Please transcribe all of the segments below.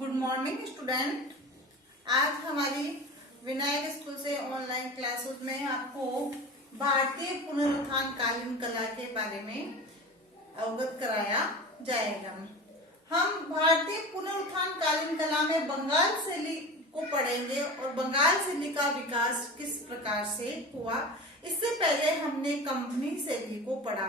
Good morning student. आज हमारी Vinayak school से ऑनलाइन क्लासेस में आपको भारतीय पुनरुत्थान कालीन कला के बारे में अवगत कराया जाएगा। हम भारतीय पुनरुत्थान कालीन कला में बंगाल शैली को पढ़ेंगे और बंगाल शैली का विकास किस प्रकार से हुआ। इससे पहले हमने कंपनी शैली को पढ़ा।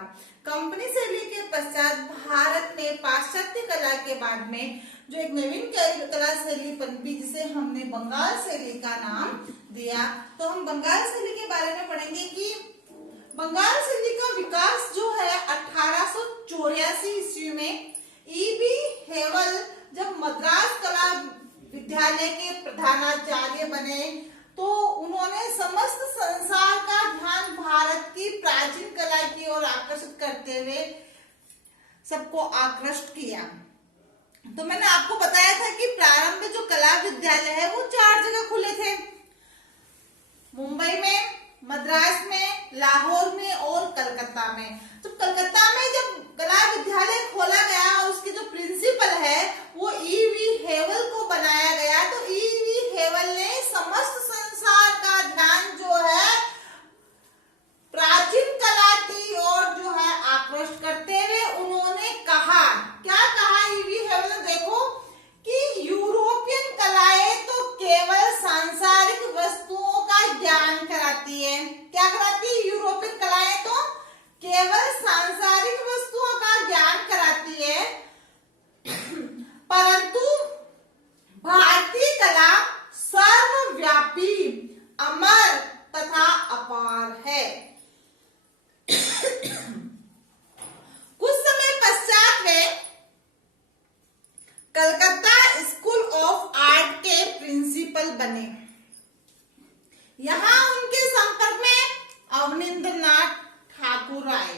कंपनी शैली के पश्चात भारत में पाश्चात्य कला के बाद में जो एक नवीन कला शैली पनपी जिसे हमने बंगाल शैली का नाम दिया। तो हम बंगाल शैली के बारे में पढ़ेंगे कि बंगाल शैली का विकास जो है 1884 ईस्वी में ईवी हेवल जब मद्रास कला विद्यालय के प्रधानाचार्य बने तो उन्होंने समस्त संसार का ध्यान भारत की प्राचीन कला की ओर आकर्षित करते हुए सबको आकृष्ट किया। तो मैंने आपको बताया था कि प्रारंभ में जो कला विद्यालय है वो 4 जगह खुले थे, मुंबई में, मद्रास में, लाहौर में और कलकत्ता में। तो कलकत्ता में जब कला विद्यालय खोला गया और उसके जो प्रिंसिपल है वो ईवी हेवल को बनाया गया, तो ईवी हेवल ने समस्त संसार का ध्यान जो है प्राचीन कला की ओर जो है आकृष्ट करते हुए उन्होंने कहा, क्या कहा ईवी हेवल ने, देखो कि यूरोपियन कलाएं तो केवल सांसारिक वस्तुओं का ज्ञान कराती है। क्या कराती है? यूरोपियन कलाएं तो केवल सांसारिक वस्तुओं का ज्ञान कराती है, परंतु भारतीय कला सर्वव्यापी, अमर तथा अपार है। कुछ समय पश्चात वे कलकत्ता स्कूल ऑफ आर्ट के प्रिंसिपल बने। यहां उनके संपर्क में अवनींद्रनाथ ठाकुर आए,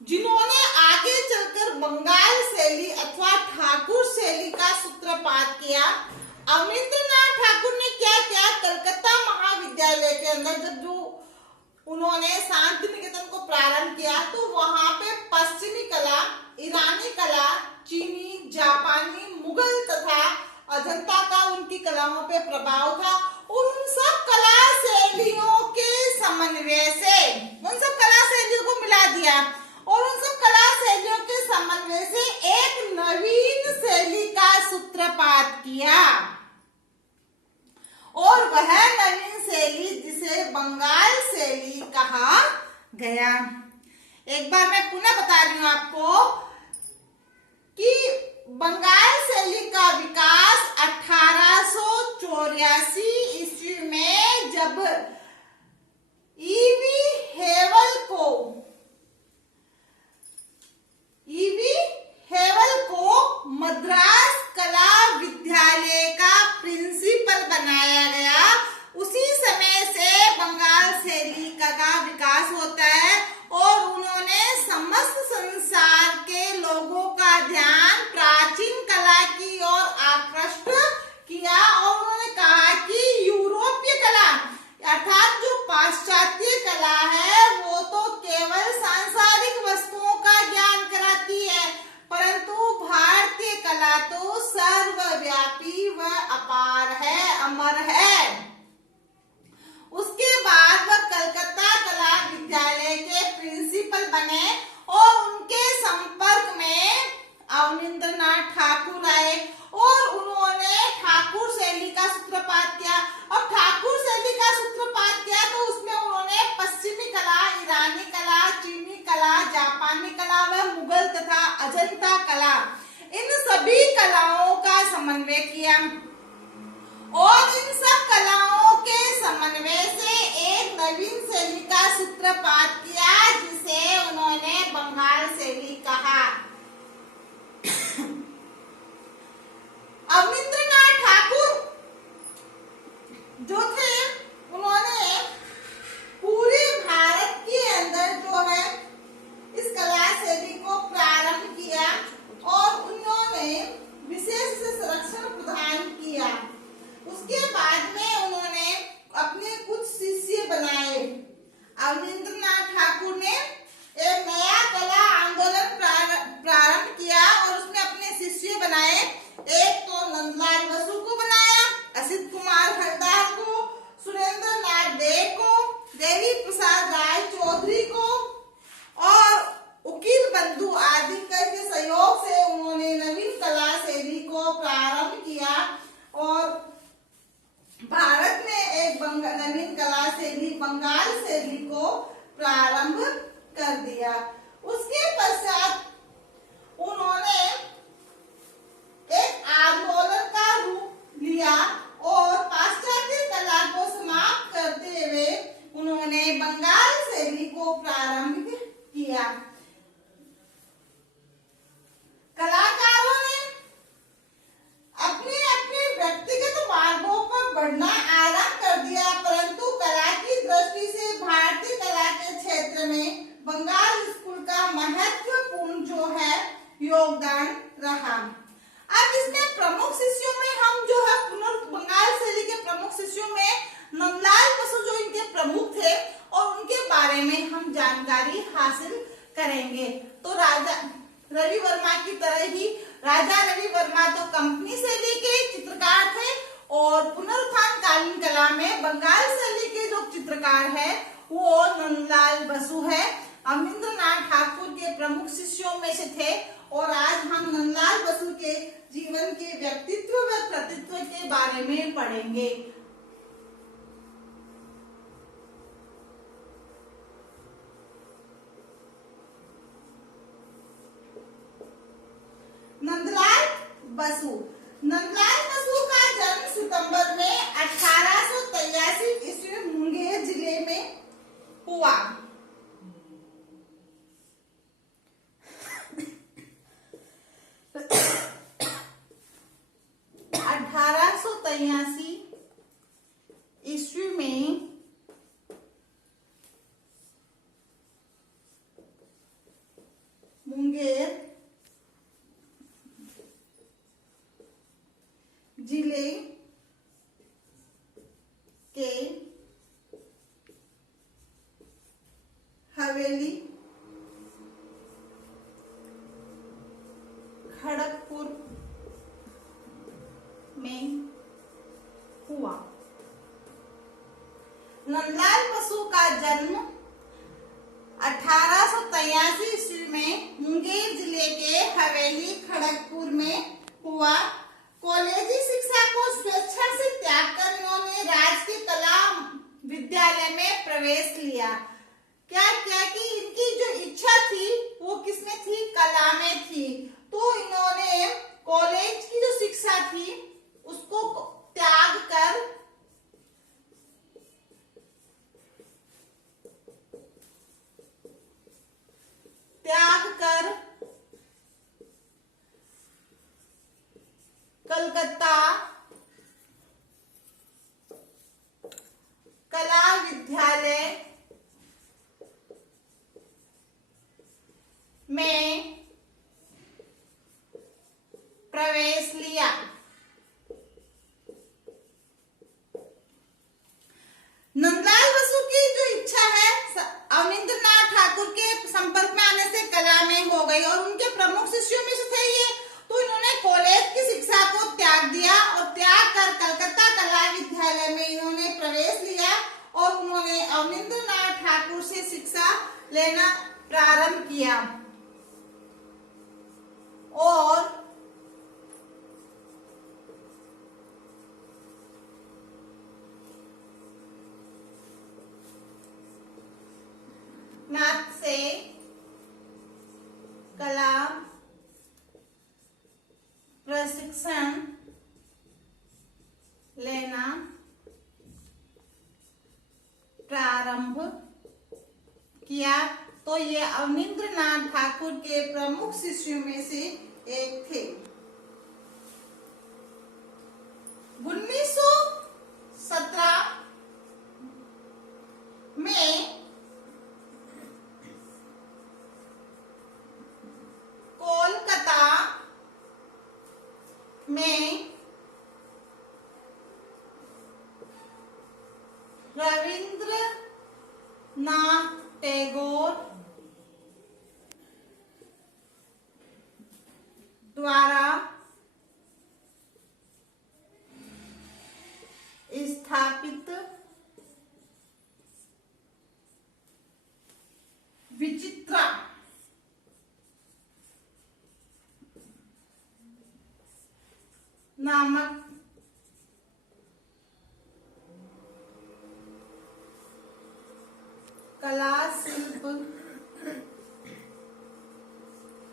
जिन्होंने आगे चलकर बंगाल शैली अथवा ठाकुर शैली का सूत्रपात किया। अवनींद्रनाथ ठाकुर ने क्या किया, कलकत्ता महाविद्यालय के अंदर जब जो उन्होंने शांति निकेतन को प्रारंभ किया तो वहां पे पश्चिमी कला, ईरानी कला, चीनी, जापानी, मुगल तथा अजंता का उनकी कलाओं पे प्रभाव था और उन सब कला शैलियों के समन्वय से उन सब कला शैलियों को मिला दिया और उन सब कला शैलियों के समन्वय से एक नवीन शैली का सूत्रपात किया और वह नवीन शैली जिसे बंगाल शैली कहा गया। एक बार मैं पुनः बता रही हूं आपको कि बंगाल शैली का विकास 1884 ईस्वी में जब ईवी हेवल को मद्रास कला विद्यालय का प्रिंसिपल बनाया गया, उसी समय से बंगाल शैली का विकास होता है और उन्होंने समस्त संसार के लोगों का ध्यान प्राचीन कला की ओर आकृष्ट किया और उन्होंने कहा कि यूरोपीय कला अर्थात जो पाश्चात्य कला है वो तो केवल सांसारिक वस्तुओं का ज्ञान कराती है, परंतु भारतीय कला तो सर्वव्यापी व अपार है, अमर है। उसके बाद वह कलकत्ता कला विद्यालय के प्रिंसिपल बने और उनके संपर्क में अवनींद्रनाथ ठाकुर आए और उन्होंने ठाकुर शैली का सूत्रपात किया। और ठाकुर शैली का सूत्रपात किया तो उसमें उन्होंने पश्चिमी कला, ईरानी कला, चीनी कला, जापानी कला व मुगल तथा अजंता कला, इन सभी कलाओं का समन्वय किया और इन सब कलाओं के समन्वय से एक नवीन शैली का सूत्रपात किया जिसे उन्होंने बंगाल शैली कहा। अवनींद्रनाथ ठाकुर जो थे उन्होंने पूरे भारत के अंदर जो है इस कला शैली को प्रारंभ किया और उन्होंने विशेष संरक्षण प्रदान किया। उसके बाद में उन्होंने अपने कुछ शिष्य बनाए। अवनींद्रनाथ ठाकुर ने एक नया कला आंदोलन प्रारंभ किया और उसमें अपने शिष्य बनाए। एक तो नंदलाल बसु को बनाया, असित कुमार हलदार को, सुरेंद्र नाथ डे को, देवी प्रसाद राय चौधरी को और उकील बंधु आदिकर के सहयोग से उन्होंने नवीन कला शैली को प्रारंभ किया और भारत में एक नवीन कला शैली बंगाल शैली को प्रारंभ कर दिया। उसके पश्चात उन्होंने एक आंदोलन का रूप लिया और पाश्चात्य कला को समाप्त करते हुए उन्होंने बंगाल शैली को प्रारंभ किया। कलाकारों ने अपने अपने व्यक्तिगत मार्गों पर बढ़ना आरंभ कर दिया, परंतु कला की दृष्टि से भारतीय कला के क्षेत्र में बंगाल स्कूल का महत्वपूर्ण जो है योगदान रहा। अब इसमें प्रमुख शिष्यों में हम जो है बंगाल शैली के प्रमुख शिष्यों में नंदलाल बसु जो इनके प्रमुख थे और उनके बारे में हम जानकारी हासिल करेंगे। तो राजा रवि वर्मा की तरह ही राजा रवि वर्मा तो कंपनी शैली के चित्रकार थे और पुनरुत्थान कालीन कला में बंगाल शैली के जो चित्रकार है वो नंदलाल बसु है। अमरिंद्रनाथ ठाकुर के प्रमुख शिष्यों में से थे और आज हम नंदलाल बसु के जीवन के व्यक्तित्व व कृतित्व के बारे में पढ़ेंगे। नंदलाल बसु का जन्म सितंबर में 1883 ईस्वी मुंगेर जिले में हुआ। ईस्वी में मुंगेर जिले के हवेली खड़गपुर में हुआ। नंदलाल बसु का जन्म 1883 ईस्वी में मुंगेर जिले के हवेली खड़गपुर में हुआ। कॉलेजी शिक्षा को स्वेच्छा से त्याग कर इन्होंने राजकीय कला विद्यालय में प्रवेश लिया। क्या क्या कि इनकी जो इच्छा थी वो किसमें थी? कला में थी। तो इन्होंने कॉलेज की जो शिक्षा थी उसको त्याग कर कलकत्ता कला विद्यालय में प्रवेश लिया। नंदलाल बसु की जो इच्छा है अमरिंद्रनाथ ठाकुर के संपर्क में आने से कला में हो गई और उनके प्रमुख शिष्यों में से थे ये। तो इन्होंने कॉलेज की शिक्षा को त्याग दिया और त्याग कर कलकत्ता कला विद्यालय में इन्होंने प्रवेश लिया और उन्होंने अमरिंद्रनाथ ठाकुर से शिक्षा लेना प्रारंभ किया और नाथ से कला प्रशिक्षण लेना प्रारंभ किया। तो ये अवनींद्रनाथ ठाकुर के प्रमुख शिष्यों में से एक थे। 1917 में कोलकाता में रविंद्रनाथ टैगोर द्वारा नामक कला शिल्प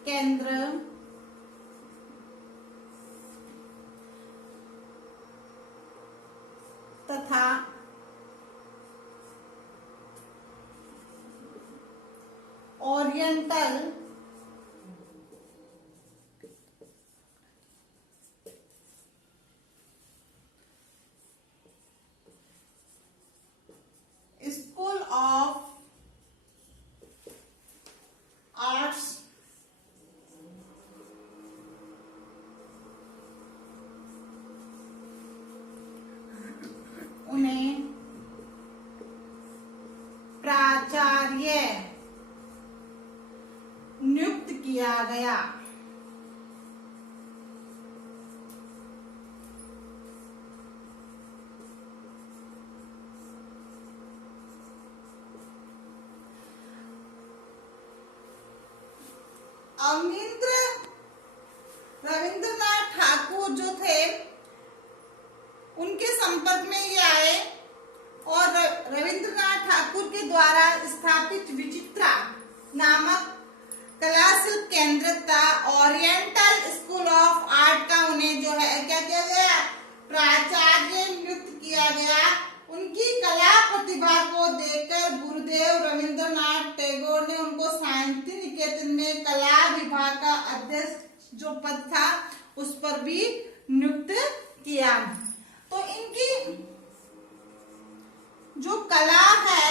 केंद्र तथा ओरिएंटल स्कूल ऑफ आर्ट्स उन्हें प्राचार्य नियुक्त किया गया। रविंद्रनाथ ठाकुर जो थे उनके संपर्क में ये आए और रविंद्रनाथ ठाकुर के द्वारा स्थापित विचित्रा नामक कला शिल्प केंद्र था ओरिएंटल स्कूल ऑफ आर्ट का उन्हें जो है क्या किया गया, प्राचार्य नियुक्त किया गया। उनकी कला प्रतिभा को देखकर गुरुदेव रविंद्रनाथ टैगोर ने उनको शांति निकेतन में कला विभाग का अध्यक्ष जो पद था उस पर भी नियुक्त किया। तो इनकी जो कला है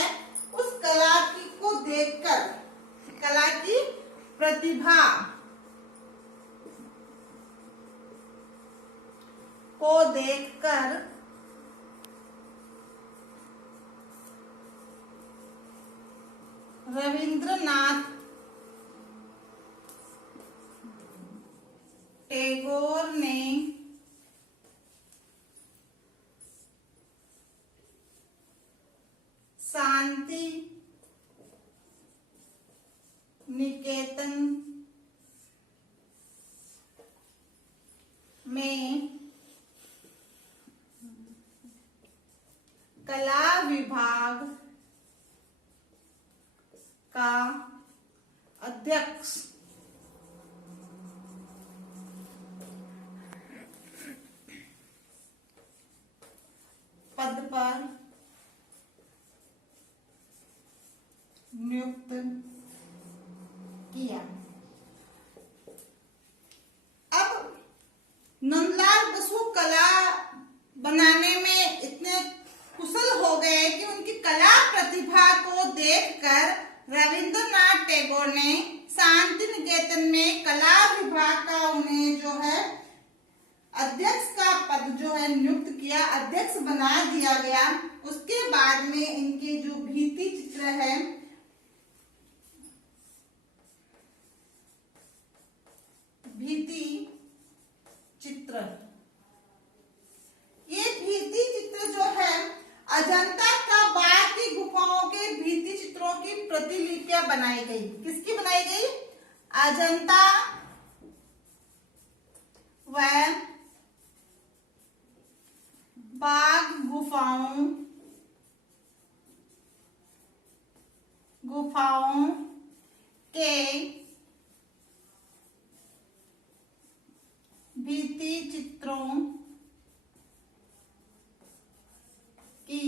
उस कला की को देखकर, कला की प्रतिभा को देखकर रविंद्रनाथ टैगोर ने शांति निकेतन में कला विभाग का अध्यक्ष पद पर नियुक्त किया। अब नंदलाल बसु कला बनाने में इतने कुशल हो गए कि उनकी कला प्रतिभा को देखकर रविंद्रनाथ टैगोर ने शांति निकेतन में कला विभाग का उन्हें जो है अध्यक्ष का पद जो है नियुक्त किया, अध्यक्ष बना दिया गया। उसके बाद में इनके जो भित्ति चित्र है, भित्ति चित्र, ये भित्ति चित्र जो है अजंता का बाघ की गुफाओं के भित्ति चित्रों की प्रतिलिपियां बनाई गई। किसकी बनाई गई? अजंता व बाघ गुफाओं के भित्ति चित्रों की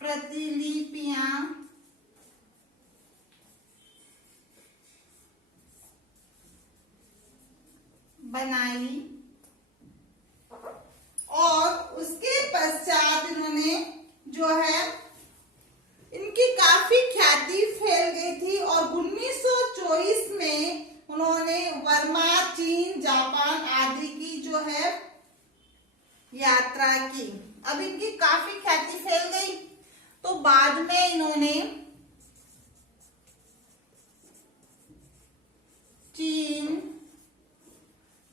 प्रतिलिपियां बनाई और उसके पश्चात इन्होंने जो है इनकी काफी ख्याति फैल गई थी और 1924 में उन्होंने वर्मा, चीन, जापान आदि की जो है यात्रा की। अब इनकी काफी ख्याति फैल गई तो बाद में इन्होंने चीन,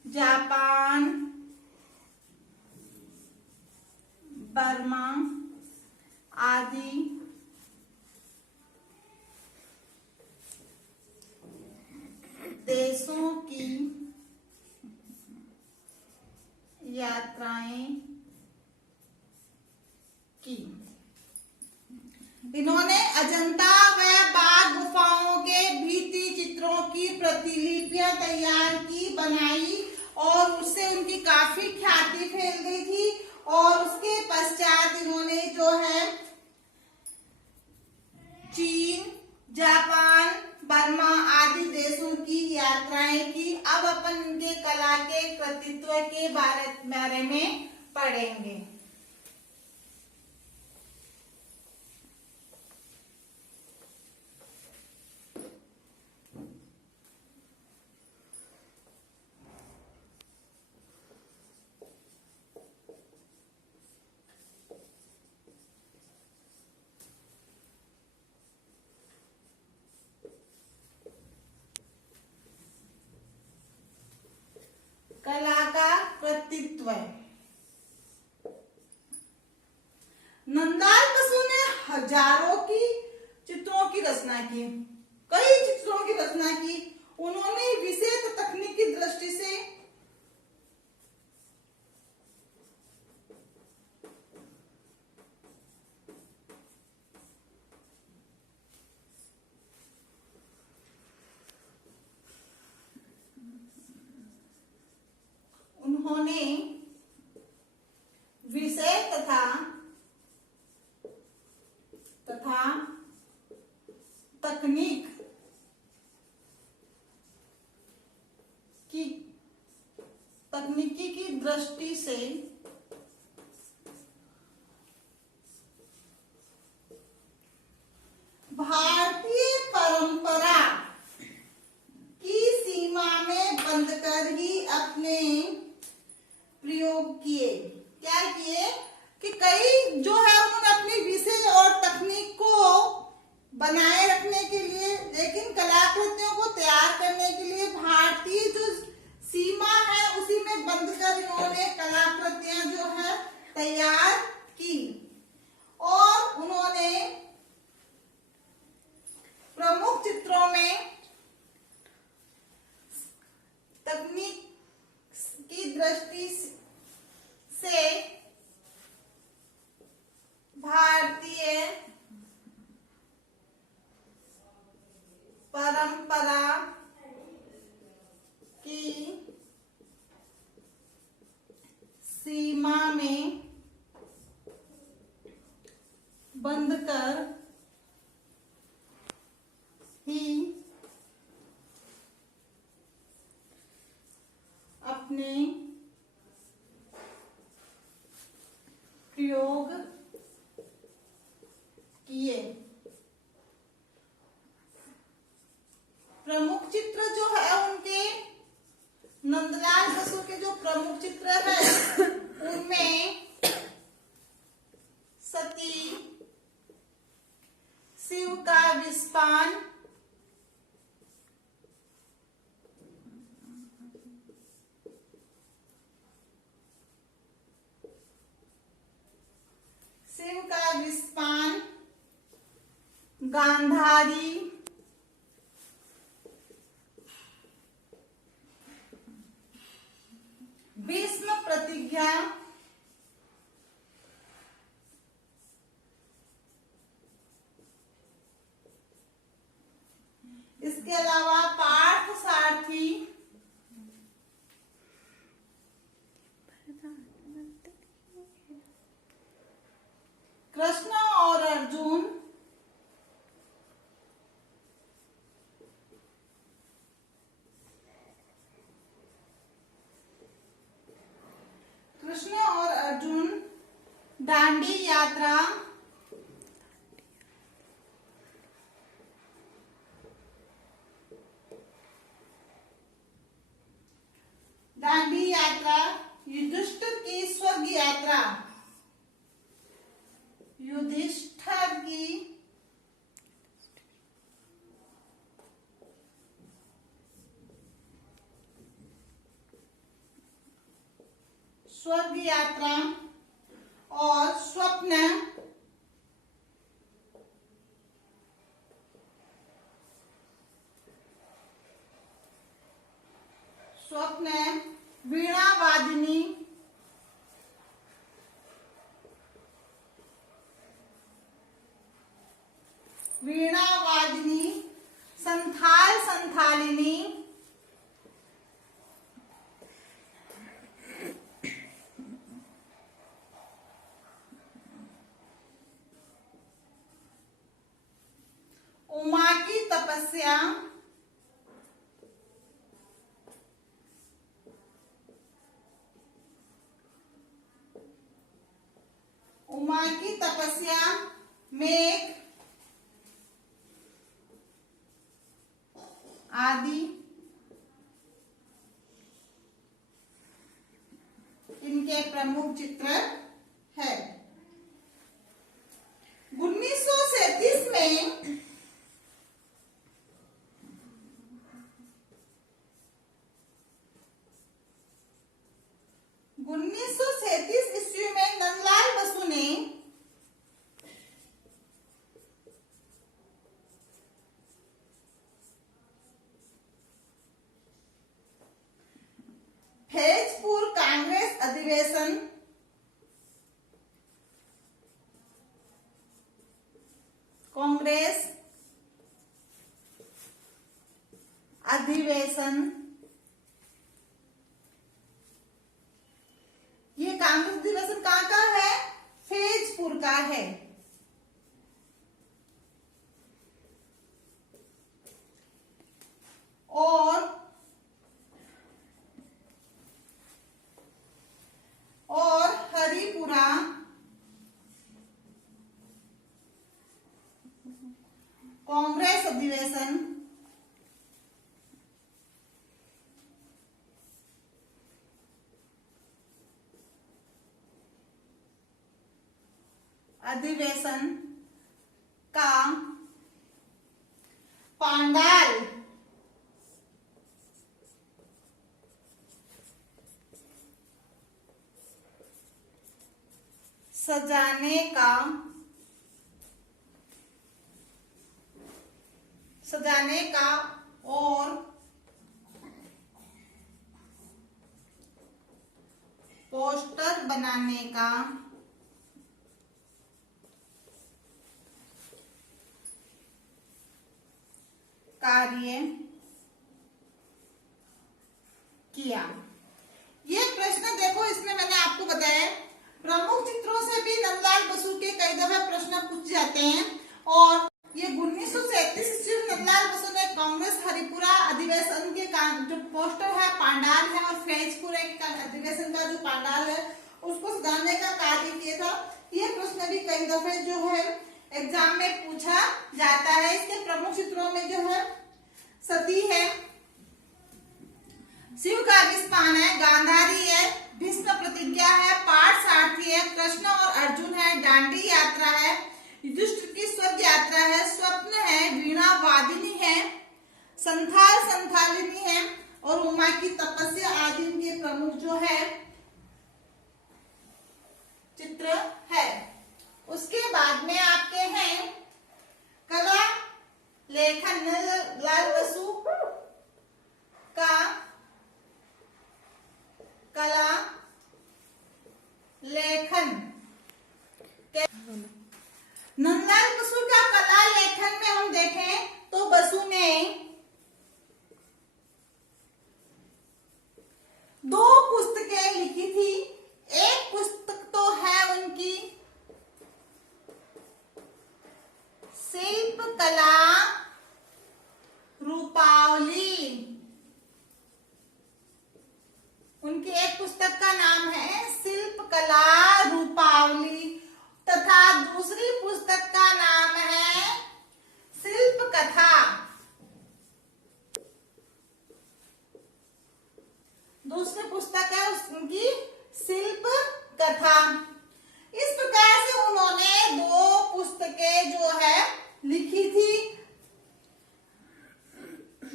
जापान, बर्मा आदि देशों की यात्राएं की। इन्होंने अजंता व बाघ गुफाओं के भित्ति चित्रों की प्रतिलिपियां तैयार की, बनाई, और उससे उनकी काफी ख्याति फैल गई थी। और उसके पश्चात इन्होंने जो है चीन, जापान, बर्मा आदि देशों की यात्राएं की। अब अपन इनके कला के कृतित्व के बारे में पढ़ेंगे। कला का कृतित्व। नंदाल बसु ने हजारों की चित्रों की रचना की, कई चित्रों की रचना की। उन्होंने विशेष तकनीकी दृष्टि से विषय तथा तकनीकी की दृष्टि से भारतीय परंपरा की सीमा में बंधकर ही अपने प्रयोग किए। क्या किए कि कई जो है उन्होंने अपनी विषय और तकनीक को बनाए रखने के लिए, लेकिन कलाकृतियों को तैयार करने के लिए भारतीय जो सीमा है उसी में बंधकर इन्होंने कलाकृतियां जो है तैयार की। और उन्होंने प्रमुख चित्रों में तकनीक की दृष्टि से भारतीय परंपरा की सीमा में बंधकर ही अपने प्रयोग किए। प्रमुख चित्र जो है उनके, नंदलाल बसु के जो प्रमुख चित्र है उनमें सती, शिव का विस्पान, गांधारी, भीष्म प्रतिज्ञा, इसके अलावा पार्थ सारथी, कृष्ण और अर्जुन, दांडी यात्रा, दांडी यात्रा, युधिष्ठिर की स्वर्ग यात्रा, युधिष्ठिर की स्वर्ग यात्रा और स्वप्न, वीणा वादिनी, तपस्या, मेघ आदि इनके प्रमुख चित्र है। 1937 में ईस्वी में नंदलाल बसु ने फैजपुर कांग्रेस अधिवेशन ये कांग्रेस अधिवेशन कहाँ का है? फैजपुर का है। और हरिपुरा कांग्रेस अधिवेशन का पंडाल सजाने का और पोस्टर बनाने का कार्य किया। ये प्रश्न देखो, इसमें मैंने आपको बताया प्रमुख चित्रों से भी नंदलाल बसु के कई दफे प्रश्न पूछ जाते हैं। और ये 1937 ईस्वी में नंदलाल बसु ने कांग्रेस हरिपुरा अधिवेशन के जो पोस्टर है, पांडाल है, और फैजपुर अधिवेशन का जो पांडाल है उसको सजाने का कार्य किया था। ये प्रश्न भी कई दफे जो है एग्जाम में पूछा जाता है। इसके प्रमुख चित्रों में जो है सती है, शिव का विस्पान है, गांधारी है, भीष्म प्रतिज्ञा है, पाठ सारथी है, कृष्ण और अर्जुन है, दांडी यात्रा है, युधिष्ठिर की स्वर्ग यात्रा है, स्वप्न है, वीणा वादिनी है, संथालिनी है, और उमा की तपस्या आदि के प्रमुख जो है चित्र है। उसके बाद में आपके हैं कला लेखन। नंदलाल बसु का कला लेखन, नंदलाल बसु का कला लेखन में हम देखें तो बसु ने 2 पुस्तकें लिखी थी। एक पुस्तक तो है उनकी शिल्प कला रूपावली, उनकी एक पुस्तक का नाम है शिल्प कला रूपावली, तथा दूसरी पुस्तक का नाम है शिल्प कथा। दूसरी पुस्तक है उनकी शिल्प कथा। इस प्रकार से उन्होंने 2 पुस्तकें जो है लिखी थी।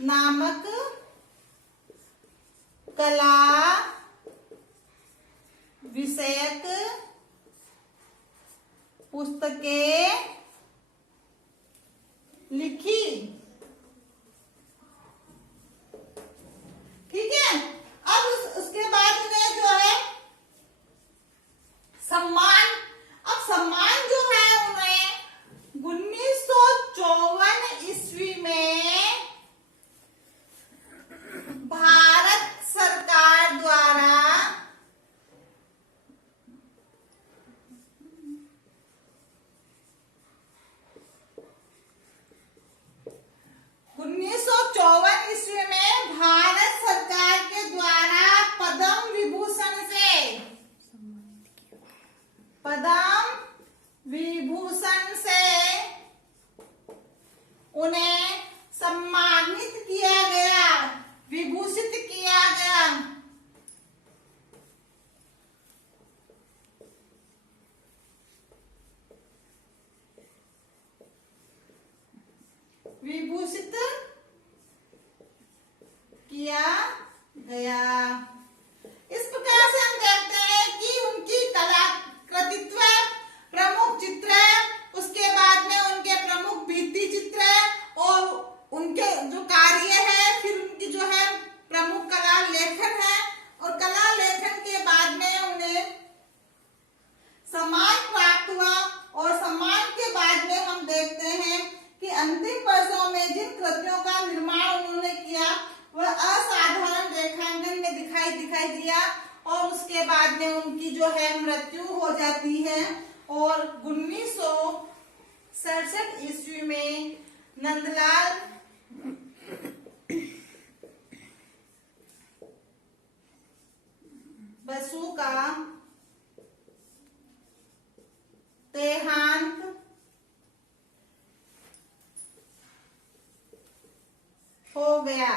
नामक कला विषयक पुस्तकें लिखी। ठीक है। अब उसके बाद में जो है सम्मान। अब सम्मान जो है उन्हें 1954 ईस्वी में भारत सरकार द्वारा ईस्वी में भारत सरकार के द्वारा पद्म विभूषण गया। इस प्रकार से हम देखते हैं कि उनकी कलाकृतित्व, प्रमुख चित्र, उसके बाद में उनके प्रमुख भित्ति चित्र और उनके जो कार्य है, फिर उनकी जो है प्रमुख कला लेखन है, और कला लेखन के बाद में उन्हें सम्मान प्राप्त हुआ। और सम्मान के बाद में हम देखते हैं कि अंतिम वर्षों में जिन कृतियों का निर्माण उन्होंने किया वह असाधारण रेखांकन में दिखाई दिया, और उसके बाद में उनकी जो है मृत्यु हो जाती है। और 1967 ईस्वी में नंदलाल बसु का देहांत हो गया।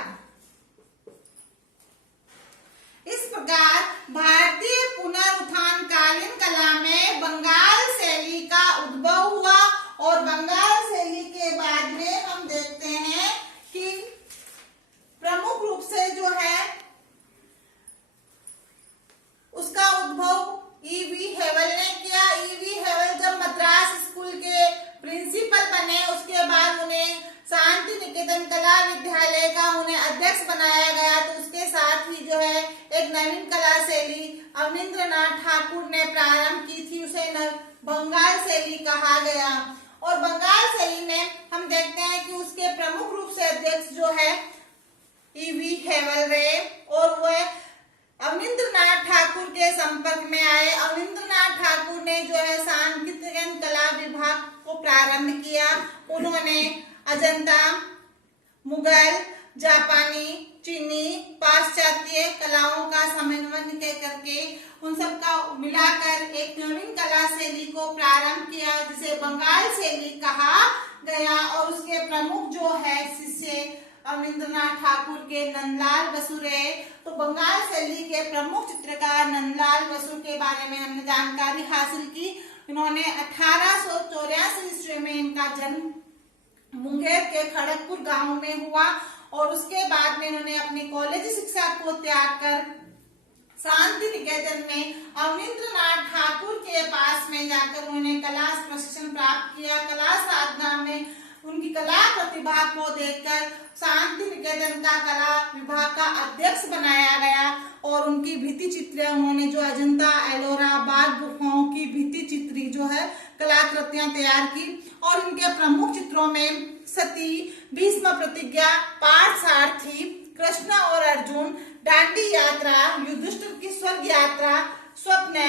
इस प्रकार भारतीय पुनरुत्थान कालीन कला में बंगाल शैली का उद्भव हुआ, और बंगाल शैली के बाद में हम देखते हैं कि प्रमुख रूप से जो है उसका उद्भव E.V. हेवल ने किया। E.V. हेवल जब मद्रास स्कूल के प्रिंसिपल बने, उसके बाद उन्हें शांति निकेतन कला विद्यालय का उन्हें अध्यक्ष बनाया गया। तो उसके साथ ही जो है एक नवीन कला शैली अवनींद्रनाथ ठाकुर ने प्रारंभ की थी, उसे बंगाल शैली कहा गया। और बंगाल शैली में हम देखते हैं कि उसके प्रमुख रूप से अध्यक्ष जो है E.V. हेवल रहे, और वह अवनींद्रनाथ ठाकुर के संपर्क में आए। अवनींद्रनाथ ठाकुर ने जो है सांकेतिक कला विभाग को प्रारंभ किया। उन्होंने अजंता, मुगल, जापानी, चीनी, पाश्चात्य कलाओं का समन्वय करके उन सब का मिलाकर एक नवीन कला शैली को प्रारंभ किया, जिसे बंगाल शैली कहा गया। और उसके प्रमुख जो है शिष्य अवनींद्रनाथ ठाकुर के नंदलाल बसु रहे। तो बंगाल शैली के प्रमुख चित्रकार नंदलाल बसु के बारे में हमने जानकारी हासिल की। इन्होंने 1884 ईस्वी में इनका जन्म मुंगेर के खड़गपुर गांव में हुआ, और उसके बाद में इन्होंने अपनी कॉलेज शिक्षा को त्याग कर शांति निकेतन में अवनींद्रनाथ ठाकुर के पास में जाकर उन्होंने कला प्रशिक्षण प्राप्त किया। कला साधना में उनकी कला प्रतिभा को देखकर शांति निकेतन का कला विभाग का अध्यक्ष बनाया गया, और उनकी भित्ति चित्र उन्होंने जो अजंता, एलोरा, बाघ गुफाओं की भित्ति चित्री जो है कलाकृतियां तैयार की। और उनके प्रमुख चित्रों में सती, भीष्म प्रतिज्ञा, पार्थसारथी, कृष्ण और अर्जुन, दांडी यात्रा, युधिष्ठिर की स्वर्ग यात्रा, स्वप्न,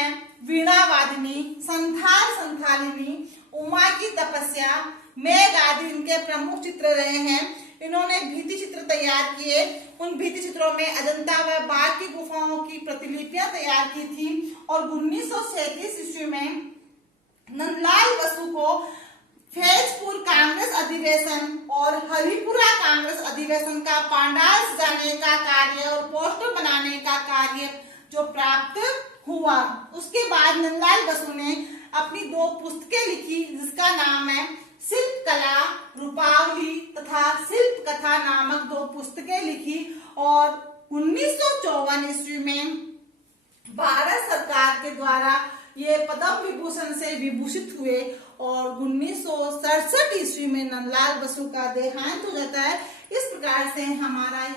वीणा वादिनी, संथाल संथालिनी, उमा की तपस्या, मेघ आदि इनके प्रमुख चित्र रहे हैं। इन्होंने भित्ति चित्र तैयार किए। उन भित्ति चित्रों में अजंता व बाघ की गुफाओं की प्रतिलिपियां तैयार की थी। और 1937 ईस्वी में नंदलाल बसु को फैजपुर कांग्रेस अधिवेशन और हरिपुरा कांग्रेस अधिवेशन का पंडाल सजाने का कार्य और पोस्टर बनाने का कार्य जो प्राप्त हुआ। उसके बाद नंदलाल बसु ने अपनी 2 पुस्तकें लिखी, जिसका नाम है शिल्प कला रूपावली तथा शिल्प कथा नामक 2 पुस्तकें लिखी। और 1954 ईस्वी में भारत सरकार के द्वारा ये पद्म विभूषण से विभूषित हुए, और 1967 ईस्वी में नंदलाल बसु का देहांत हो जाता है। इस प्रकार से हमारा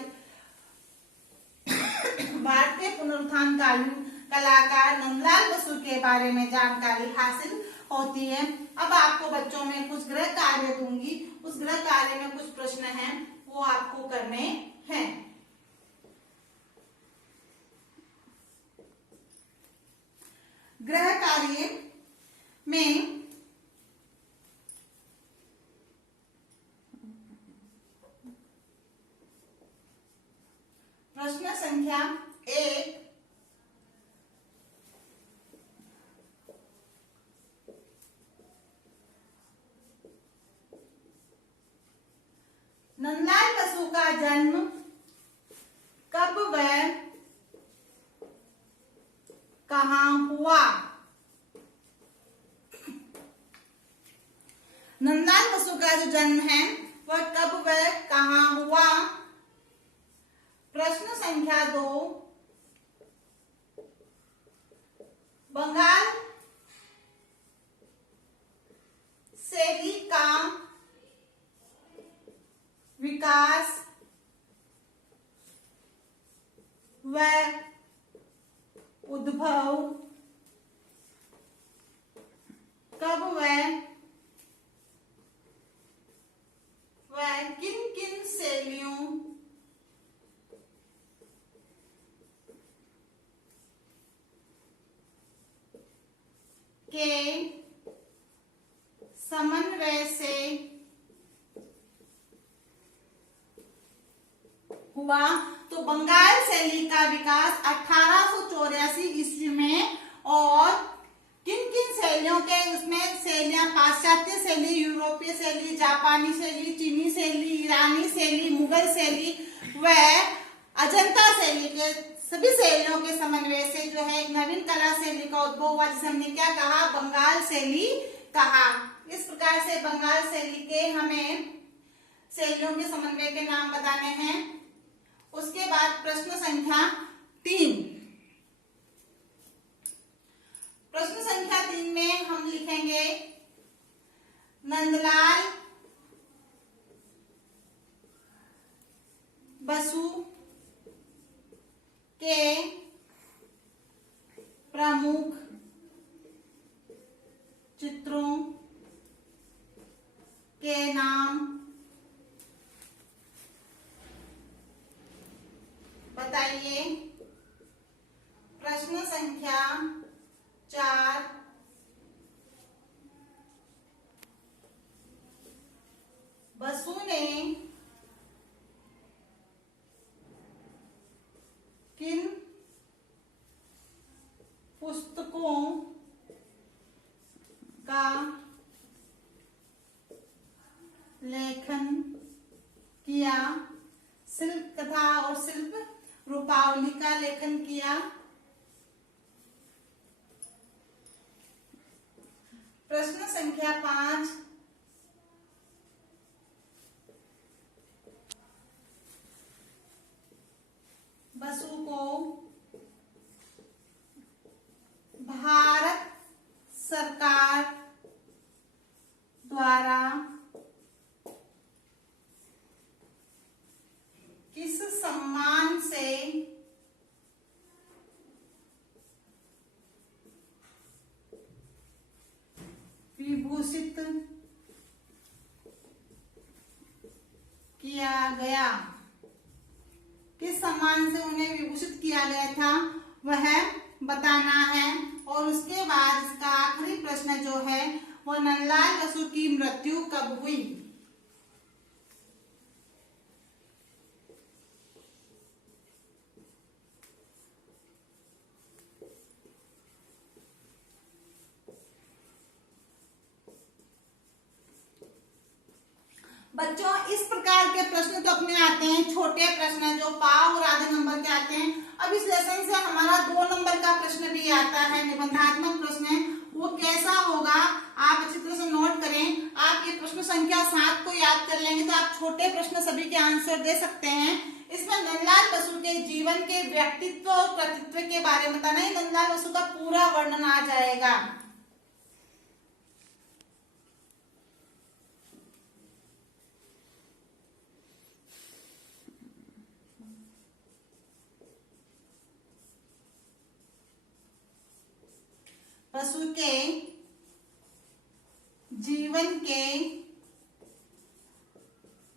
भारतीय पुनरुत्थान कालीन कलाकार नंदलाल बसु के बारे में जानकारी हासिल होती है। अब आपको बच्चों में कुछ गृह कार्य दूंगी, उस गृह कार्य में कुछ प्रश्न हैं, वो आपको करने हैं। गृह कार्य में प्रश्न संख्या 1, नंदलाल बसु का जन्म कब व कहाँ हुआ? नंदलाल बसु का जो जन्म है वह कब व कहाँ हुआ? प्रश्न संख्या 2, बंगाल शैली का विकास व उद्भव कब व किन किन शैलियों के समन्वय से हुआ। तो बंगाल शैली का विकास 1884 ईस्वी में, और किन किन शैलियों के, उसमें शैलियां पाश्चात्य शैली, यूरोपीय शैली, जापानी शैली, चीनी शैली, ईरानी शैली, मुगल शैली व अजंता शैली के सभी शैलियों के समन्वय से जो है एक नवीन कला शैली का उद्भव हुआ, जिसे हमने क्या कहा, बंगाल शैली कहा। इस प्रकार से बंगाल शैली के हमें शैलियों के समन्वय के नाम बताने हैं। उसके बाद प्रश्न संख्या 3, प्रश्न संख्या 3 में हम लिखेंगे नंदलाल बसु के प्रमुख चित्रों के नाम बताइए। प्रश्न संख्या 4, बसु ने किन पुस्तकों का लेखन किया, शिल्प कथा और शिल्प रूपावली का लेखन किया। प्रश्न संख्या 5, बसु को भारत सरकार द्वारा किस सम्मान से विभूषित किया गया, किस सम्मान से उन्हें विभूषित किया गया था वह बताना है। और उसके बाद इसका आखिरी प्रश्न जो है वो नंदलाल बसु की मृत्यु कब हुई। बच्चों इस प्रकार के प्रश्न तो अपने आते हैं, छोटे प्रश्न जो पाव और आधे नंबर के आते हैं। अब इस लेसन से हमारा 2 नंबर का प्रश्न भी आता है, निबंधात्मक प्रश्न। वो कैसा होगा आप अच्छी तरह से नोट करें। आप ये प्रश्न संख्या 7 को याद कर लेंगे तो आप छोटे प्रश्न सभी के आंसर दे सकते हैं। इसमें नंदलाल बसु के जीवन के व्यक्तित्व और कृतित्व के बारे में बताना है। नंदलाल बसु का पूरा वर्णन आ जाएगा। बसु के जीवन के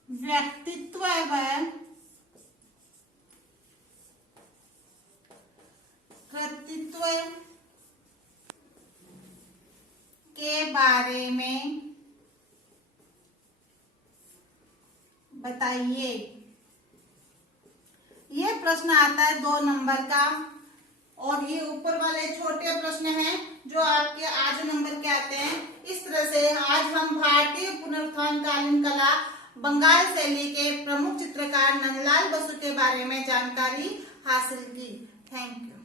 व्यक्तित्व व कृतित्व के बारे में बताइए। ये प्रश्न आता है 2 नंबर का, और ये ऊपर वाले छोटे प्रश्न हैं जो आपके आधे नंबर के आते हैं। इस तरह से आज हम भारतीय पुनरुत्थान कालीन कला बंगाल शैली के प्रमुख चित्रकार नंदलाल बसु के बारे में जानकारी हासिल की। Thank you.